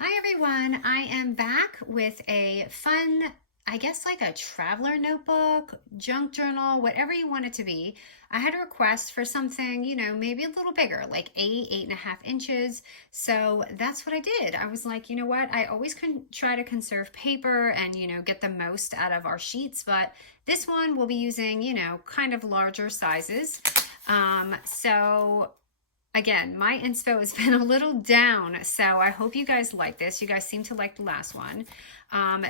Hi everyone, I am back with a fun, I guess like a traveler notebook, junk journal, whatever you want it to be. I had a request for something, maybe a little bigger, like 8.5 inches. So that's what I did. I was like, you know what? I always can try to conserve paper and, get the most out of our sheets, but this one we'll be using, kind of larger sizes. So again, my inspo has been a little down, so I hope you guys like this. You guys seem to like the last one.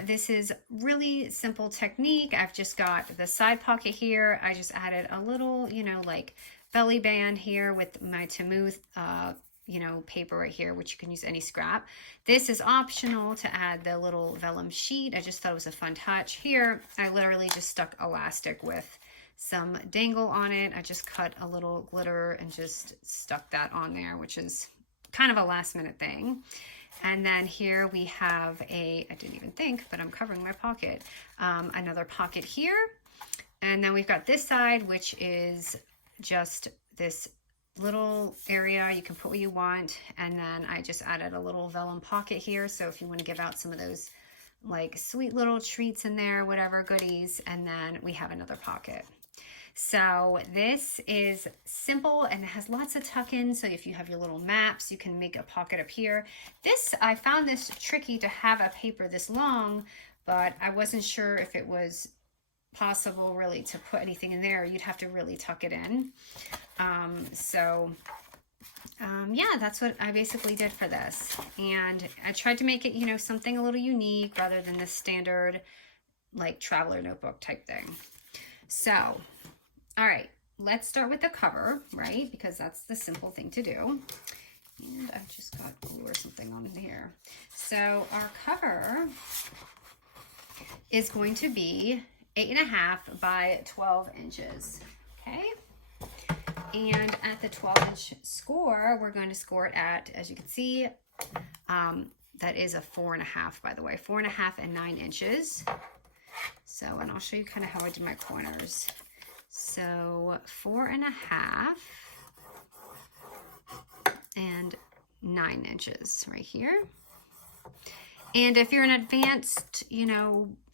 This is really simple technique. I've just got the side pocket here. I just added a little, like belly band here with my Temu, paper right here, which you can use any scrap. This is optional to add the little vellum sheet. I just thought it was a fun touch. Here, I literally just stuck elastic with some dangle on it. I just cut a little glitter and just stuck that on there, which is kind of a last minute thing. And then here we have I didn't even think, but I'm covering my pocket, another pocket here. And then we've got this side, which is just this little area you can put what you want. And then I just added a little vellum pocket here. So if you want to give out some of those like sweet little treats in there, whatever goodies. And then we have another pocket. So this is simple and it has lots of tuck-ins. So if you have your little maps, you can make a pocket up here. I found this tricky to have a paper this long, but I wasn't sure if it was possible really to put anything in there. You'd have to really tuck it in. Yeah, that's what I basically did for this. And I tried to make it, something a little unique rather than the standard like traveler notebook type thing. So, all right, let's start with the cover, right? Because that's the simple thing to do. And I've just got glue or something on here. So our cover is going to be 8.5 by 12 inches, okay? And at the 12-inch score, we're going to score it at, as you can see, that is a 4.5, by the way, 4.5 and 9 inches. So, and I'll show you kind of how I did my corners. So 4.5 and 9 inches right here. And if you're an advanced,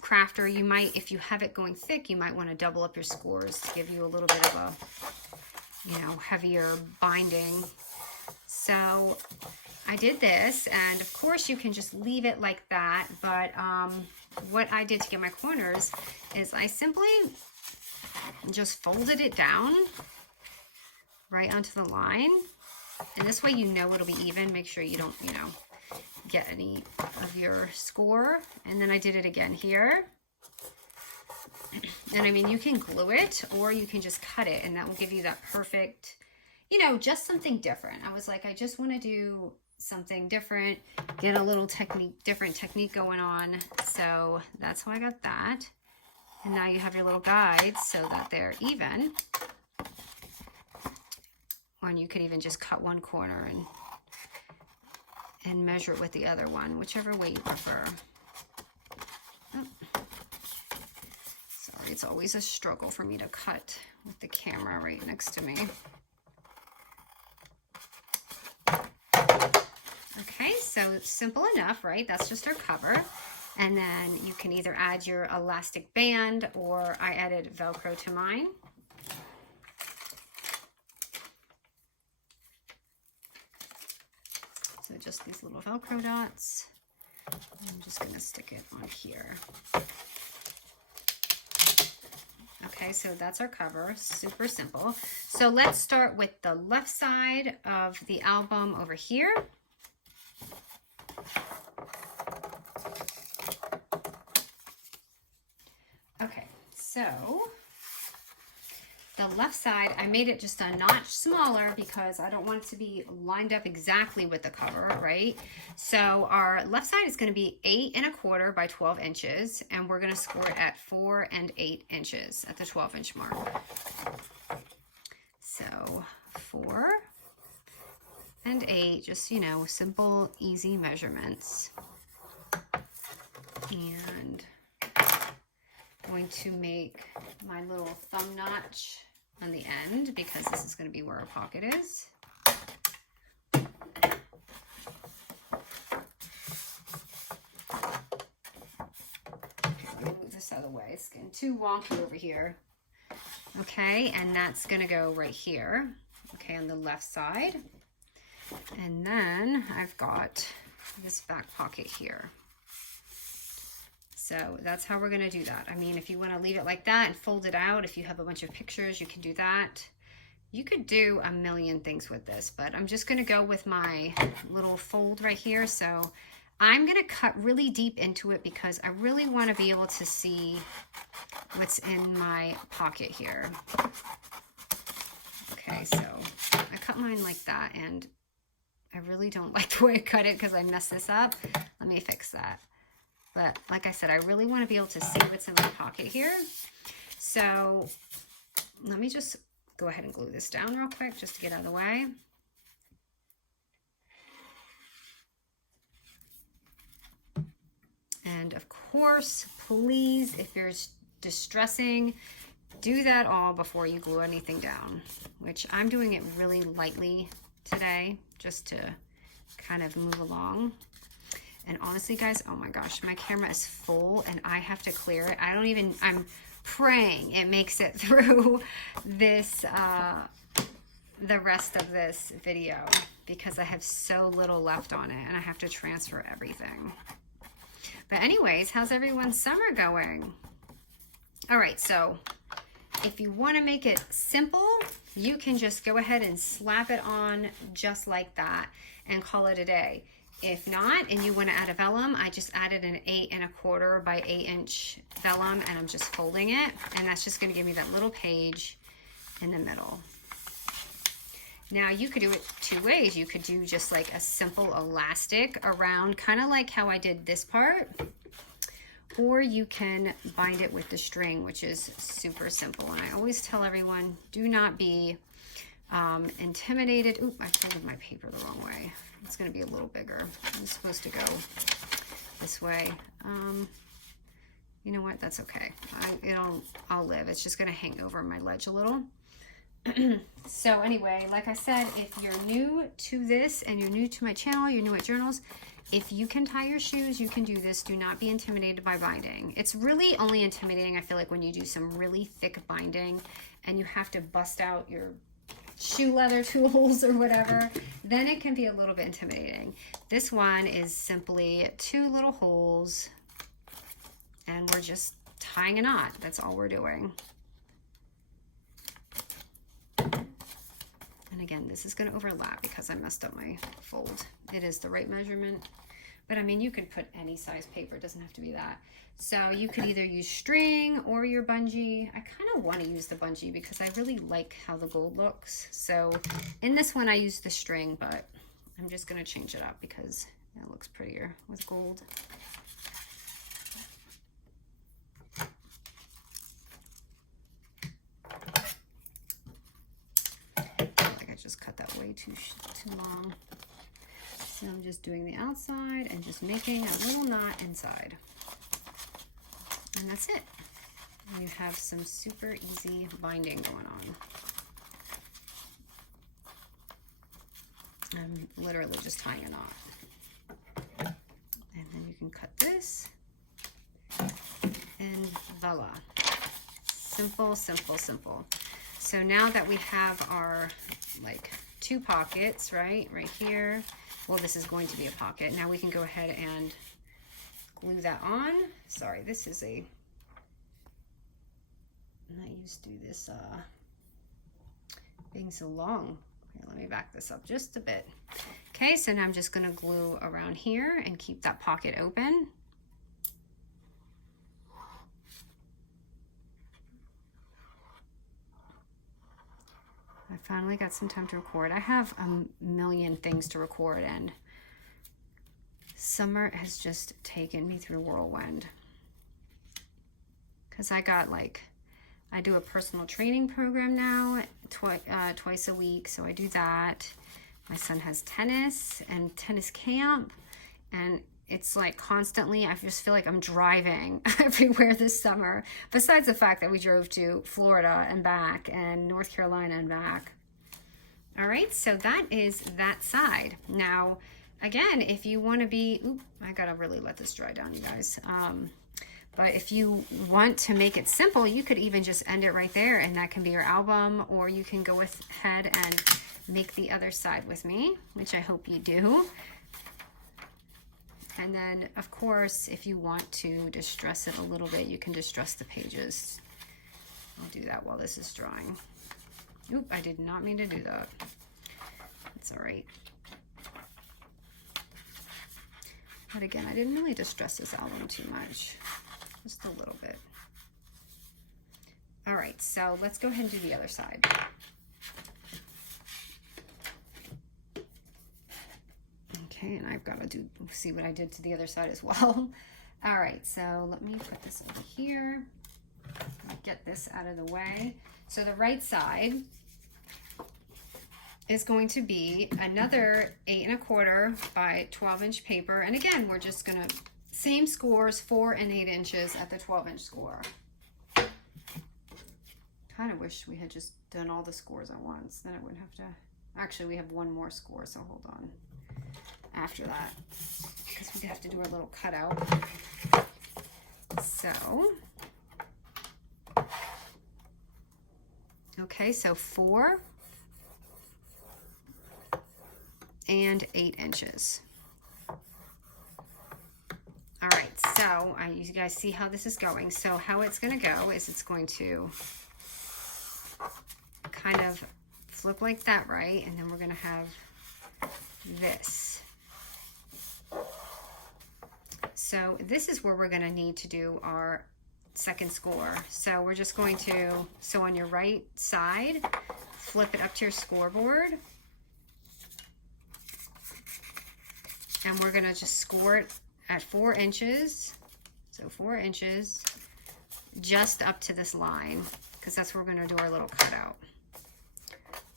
crafter, you might, if you have it going thick, you might want to double up your scores to give you a little bit of a, heavier binding. So I did this, and of course you can just leave it like that. But what I did to get my corners is I simply just folded it down right onto the line. And this way it'll be even. Make sure you don't, get any of your score. And then I did it again here. And I mean, you can glue it or you can just cut it, and that will give you that perfect, just something different. I was like, I just want to do something different, get a little different technique going on. So that's how I got that. And now you have your little guides so that they're even. And you can even just cut one corner and measure it with the other one, whichever way you prefer. Oh. Sorry, it's always a struggle for me to cut with the camera right next to me. Okay, so simple enough, right? That's just our cover. And then you can either add your elastic band, or I added Velcro to mine. So just these little Velcro dots. I'm just gonna stick it on here. Okay, so that's our cover, super simple. So let's start with the left side of the album over here. Okay, so the left side, I made it just a notch smaller because I don't want it to be lined up exactly with the cover, right? So our left side is going to be 8.25 by 12 inches, and we're going to score it at 4 and 8 inches at the 12-inch mark. So 4 and 8, just, simple, easy measurements. And going to make my little thumb notch on the end because this is going to be where our pocket is. of the way. It's getting too wonky over here. Okay, and that's gonna go right here. Okay, on the left side. And then I've got this back pocket here. So that's how we're gonna do that. I mean, if you wanna leave it like that and fold it out, if you have a bunch of pictures, you can do that. You could do a million things with this, but I'm just gonna go with my little fold right here. So I'm gonna cut really deep into it because I really wanna be able to see what's in my pocket here. Okay, so I cut mine like that, and I really don't like the way I cut it because I messed this up. Let me fix that. But like I said, I really want to be able to see what's in my pocket here. So let me just go ahead and glue this down real quick just to get out of the way. And of course, please, if you're distressing, do that all before you glue anything down, which I'm doing it really lightly today just to kind of move along. And honestly, guys, oh my gosh, my camera is full and I have to clear it. I'm praying it makes it through this, the rest of this video, because I have so little left on it and I have to transfer everything. But anyways, how's everyone's summer going? All right, so if you want to make it simple, you can just go ahead and slap it on just like that and call it a day. If not, and you want to add a vellum, I just added an 8 1/4 by 8 inch vellum, and I'm just folding it, and that's just going to give me that little page in the middle. Now you could do it two ways. You could do just like a simple elastic around, kind of like how I did this part, or you can bind it with the string, which is super simple. And I always tell everyone, do not be intimidated. Oop, I folded my paper the wrong way. It's going to be a little bigger. I'm supposed to go this way. You know what? That's okay. I'll live. It's just going to hang over my ledge a little. So anyway, like I said, if you're new to this and you're new to my channel, you're new at journals, if you can tie your shoes, you can do this. Do not be intimidated by binding. It's really only intimidating, I feel like, when you do some really thick binding and you have to bust out your shoe leather tools or whatever, then it can be a little bit intimidating. This one is simply 2 little holes and we're just tying a knot. That's all we're doing. And again, this is going to overlap because I messed up my fold. It is the right measurement, but I mean, you could put any size paper. It doesn't have to be that. So you could either use string or your bungee. I kind of want to use the bungee because I really like how the gold looks. So in this one, I use the string, but I'm just going to change it up because it looks prettier with gold. Just cut that way too long. So I'm just doing the outside and just making a little knot inside. And that's it. And you have some super easy binding going on. I'm literally just tying a knot. And then you can cut this. And voila. Simple, simple, simple. So now that we have our like 2 pockets, right here, well, this is going to be a pocket. Now we can go ahead and glue that on. Sorry, this is I'm not used to this being so long. Here, let me back this up just a bit. Okay, so now I'm just gonna glue around here and keep that pocket open. I finally got some time to record. I have a million things to record, and summer has just taken me through a whirlwind. Because I do a personal training program now twice a week, so I do that. My son has tennis and tennis camp, and it's like constantly, I just feel like I'm driving everywhere this summer, besides the fact that we drove to Florida and back and North Carolina and back. All right, so that is that side. Now, again, if you want to be, I gotta really let this dry down, you guys. But if you want to make it simple, you could even just end it right there, and that can be your album, or you can go ahead and make the other side with me, which I hope you do. And then, of course, if you want to distress it a little bit, you can distress the pages. I'll do that while this is drying. Oop, I did not mean to do that. It's all right. But again, I didn't really distress this album too much. Just a little bit. All right, so let's go ahead and do the other side. Okay, and I've got to see what I did to the other side as well. All right, so let me put this over here. Get this out of the way. So the right side is going to be another 8 1/4 by 12-inch paper. And again, we're just gonna, same scores, 4 and 8 inches at the 12-inch score. Kind of wish we had just done all the scores at once. Then I wouldn't have to, actually we have one more score, so hold on. After that, because we have to do our little cutout. So, okay, so 4 and 8 inches. All right, so you guys see how this is going. So how it's gonna go is it's going to kind of flip like that, right? And then we're gonna have this. So this is where we're gonna need to do our second score. So we're just going to, so on your right side, flip it up to your scoreboard. And we're gonna just score it at 4 inches. So 4 inches, just up to this line, because that's where we're gonna do our little cutout.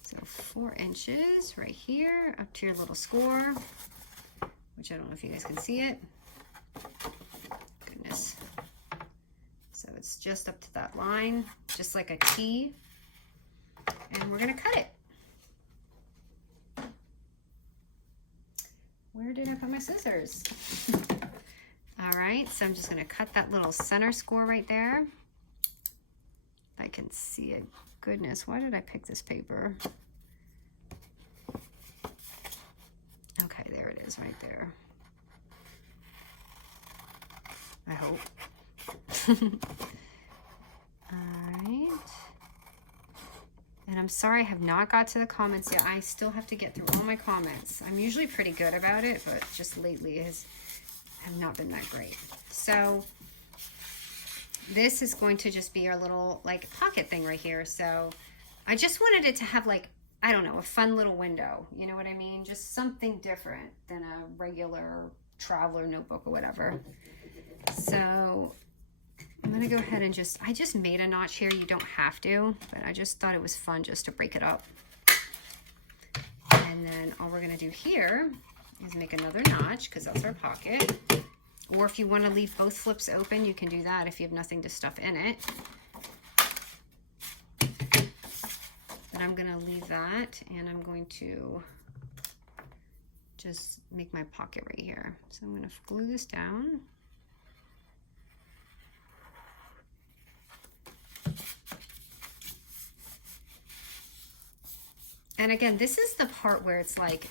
So 4 inches right here, up to your little score, which I don't know if you guys can see it. Goodness. So it's just up to that line, just like a T. And we're gonna cut it. Where did I put my scissors? All right, so I'm just gonna cut that little center score right there. If I can see it. Goodness, why did I pick this paper? Okay, there it is right there. I hope. All right. And I'm sorry I have not got to the comments yet. I still have to get through all my comments. I'm usually pretty good about it, but just lately have not been that great. So this is going to just be our little like pocket thing right here. So I just wanted it to have like, I don't know, a fun little window. You know what I mean? Just something different than a regular traveler notebook or whatever. So I'm gonna go ahead and I just made a notch here. You don't have to, but I just thought it was fun just to break it up. And then all we're gonna do here is make another notch, because that's our pocket. Or if you wanna leave both flips open, you can do that if you have nothing to stuff in it. But I'm gonna leave that, and I'm going to just make my pocket right here. So I'm gonna glue this down. And again, this is the part where it's like,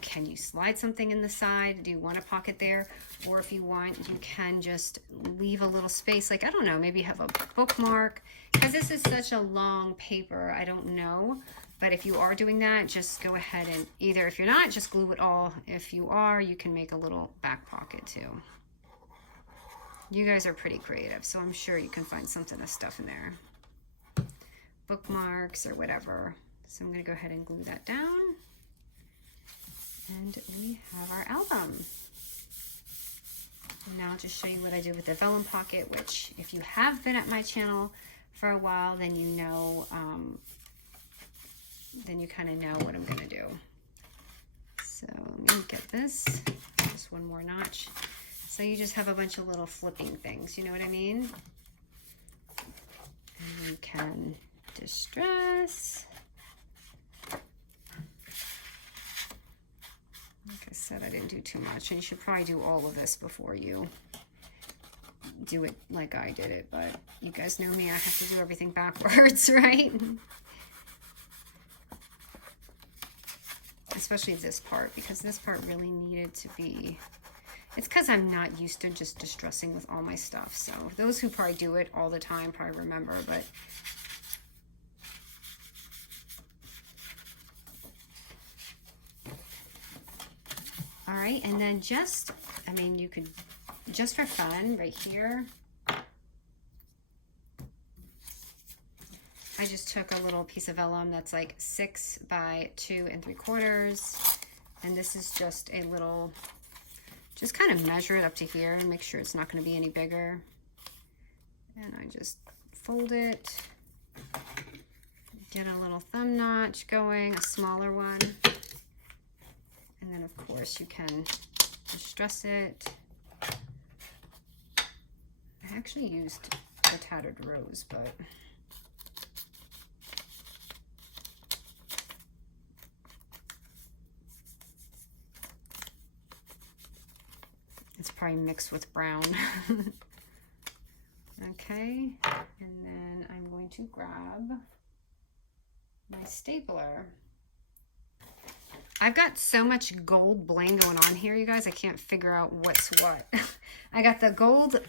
can you slide something in the side? Do you want a pocket there? Or if you want, you can just leave a little space. Like, I don't know, maybe have a bookmark. Because this is such a long paper, I don't know. But if you are doing that, just go ahead and either, if you're not, just glue it all. If you are, you can make a little back pocket too. You guys are pretty creative, so I'm sure you can find something to stuff in there. Bookmarks or whatever. So I'm going to go ahead and glue that down. And we have our album. And now I'll just show you what I did with the vellum pocket, which if you have been at my channel for a while, then you know, then you kind of know what I'm going to do. So let me get this, just one more notch. So you just have a bunch of little flipping things, you know what I mean? And you can distress. Like I said, I didn't do too much, and you should probably do all of this before you do it like I did it, but you guys know me, I have to do everything backwards, right? Especially this part, because this part really needed to be, it's because I'm not used to just distressing with all my stuff. So those who probably do it all the time probably remember, but all right. And then just, I mean, you could, just for fun right here, I just took a little piece of vellum that's like 6 by 2 3/4. And this is just a little, just kind of measure it up to here and make sure it's not going to be any bigger. And I just fold it, get a little thumb notch going, a smaller one. And then of course you can distress it. I actually used the Tattered Rose, but it's probably mixed with brown. Okay, and then I'm going to grab my stapler. I've got so much gold bling going on here, you guys, I can't figure out what's what. I got the gold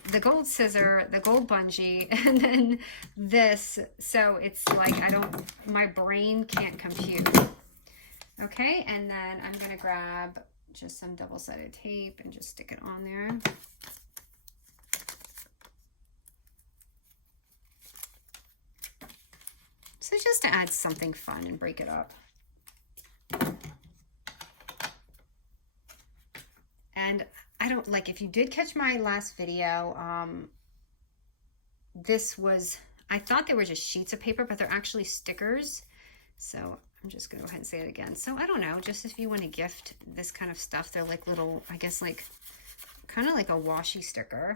scissor, the gold bungee, and then this, so it's like my brain can't compute. Okay, and then I'm gonna grab just some double-sided tape and just stick it on there. So just to add something fun and break it up. And I don't, like, if you did catch my last video, this was, I thought they were just sheets of paper, but they're actually stickers. So I'm just gonna go ahead and say it again. So I don't know, just if you want to gift this kind of stuff, they're like little, I guess like, kind of like a washi sticker.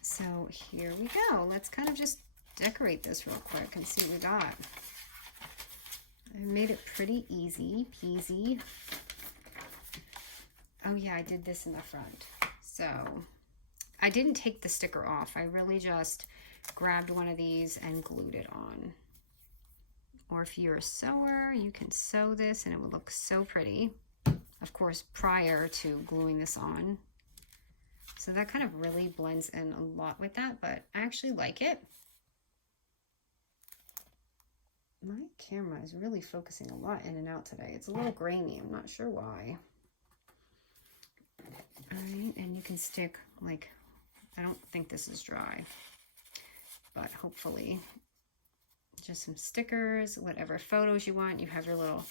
So here we go. Let's kind of just decorate this real quick and see what we got. I made it pretty easy peasy. Oh yeah, I did this in the front. So I didn't take the sticker off. I really just grabbed one of these and glued it on. Or if you're a sewer, you can sew this and it would look so pretty. Of course, prior to gluing this on. So that kind of really blends in a lot with that, but I actually like it. My camera is really focusing a lot in and out today. It's a little grainy. I'm not sure why. All right, and you can stick, like, I don't think this is dry, but hopefully just some stickers, whatever photos you want. You have your little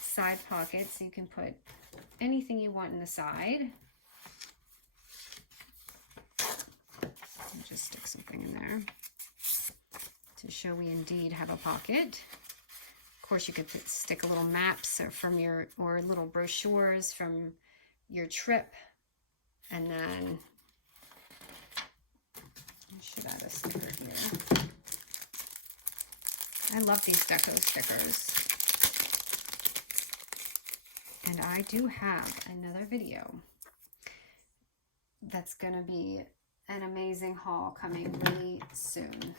side pockets, so you can put anything you want in the side. And just stick something in there to show we indeed have a pocket. Of course, you could stick a little maps or little brochures from your trip, and then I should add a sticker here. I love these deco stickers, and I do have another video that's gonna be an amazing haul coming really soon.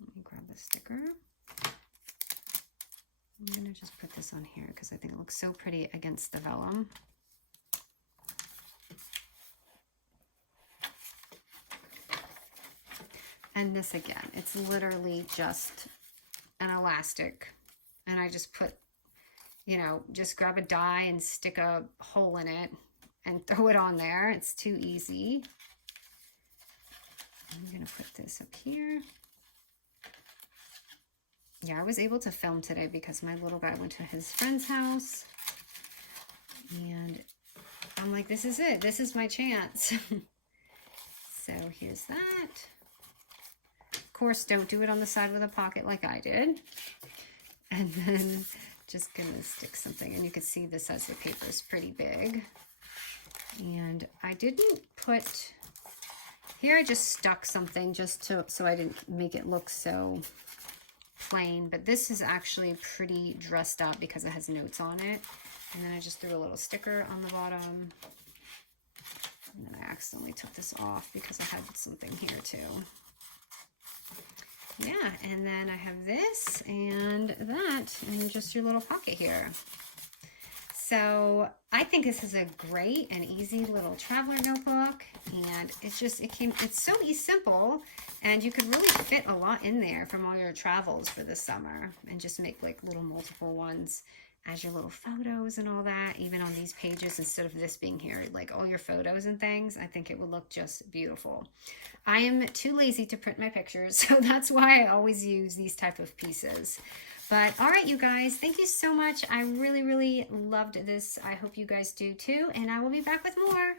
Let me grab the sticker. I'm gonna just put this on here because I think it looks so pretty against the vellum. And this again, it's literally just an elastic, and I just put, you know, just grab a die and stick a hole in it and throw it on there. It's too easy. I'm gonna put this up here. Yeah, I was able to film today because my little guy went to his friend's house, and I'm like, this is it. This is my chance. So here's that. Of course, don't do it on the side with a pocket like I did. And then just gonna stick something, and you can see the size of the paper is pretty big. And I didn't put, here I just stuck something just so I didn't make it look so plain, but this is actually pretty dressed up because it has notes on it. And then I just threw a little sticker on the bottom. And then I accidentally took this off because I had something here too. Yeah, and then I have this and that in just your little pocket here. So I think this is a great and easy little traveler notebook, and it's so simple, and you could really fit a lot in there from all your travels for this summer, and just make like little multiple ones as your little photos and all that, even on these pages, instead of this being here, like all your photos and things. I think it would look just beautiful. I am too lazy to print my pictures, so that's why I always use these type of pieces. But all right, you guys, thank you so much. I really, really loved this. I hope you guys do too, and I will be back with more.